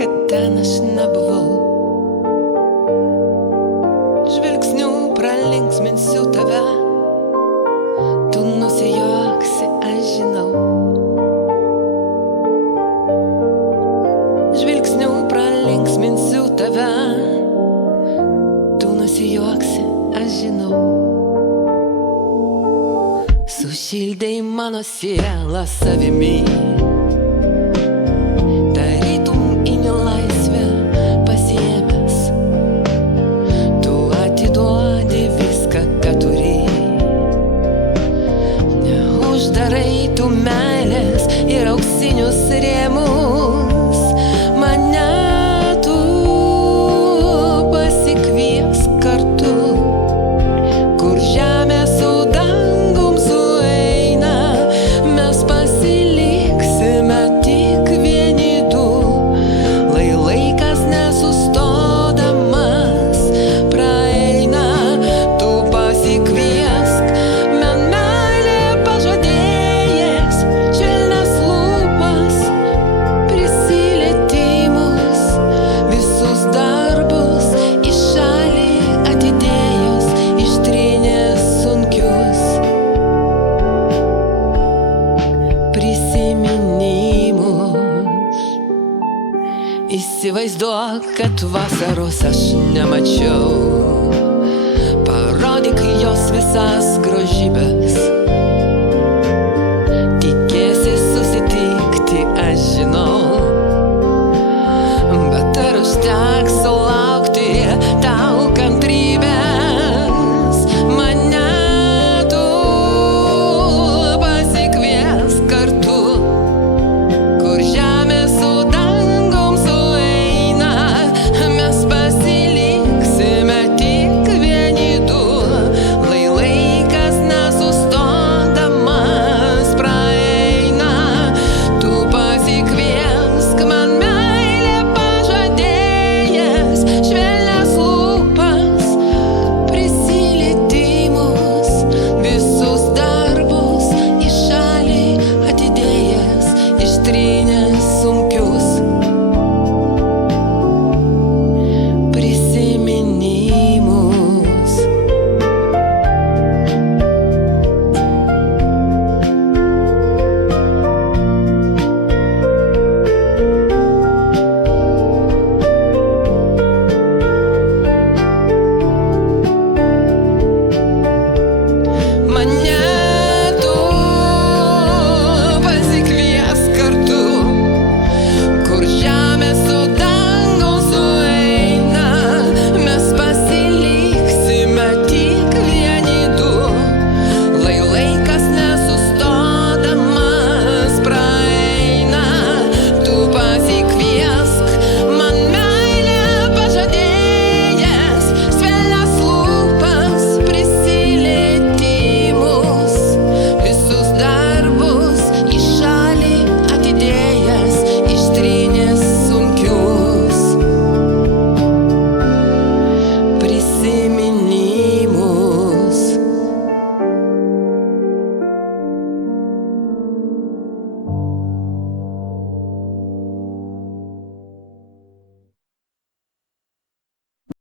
kad ten aš nebuvau. Žvilgsnių pralinksminsiu tave, tu nusijuoksi, aš žinau. Žvilgsnių pralinksminsiu tave, tu nusijuoksi, aš žinau. Sušildei mano sielą savimi, tarytum į nelaisvę pasiėmęs. Tu atiduodi viską, ką turi, neuždarai tu meilės ir auksinius rėmus. Mane tu pasikviesk kartu, kur žemė su dangum sueina. Mes pasiliksime tik vieni du, lai laikas nesustodamas praeina. Tu pasikviesk, man meilė pažadėjęs, švelnias lūpas, prisilietimus, visus darbus į šalį atidėjus, ištrynęs sunkius prisiminimus. Įsivaizduok, kad vasaros aš nemačiau, parodyk jos visas grožybės.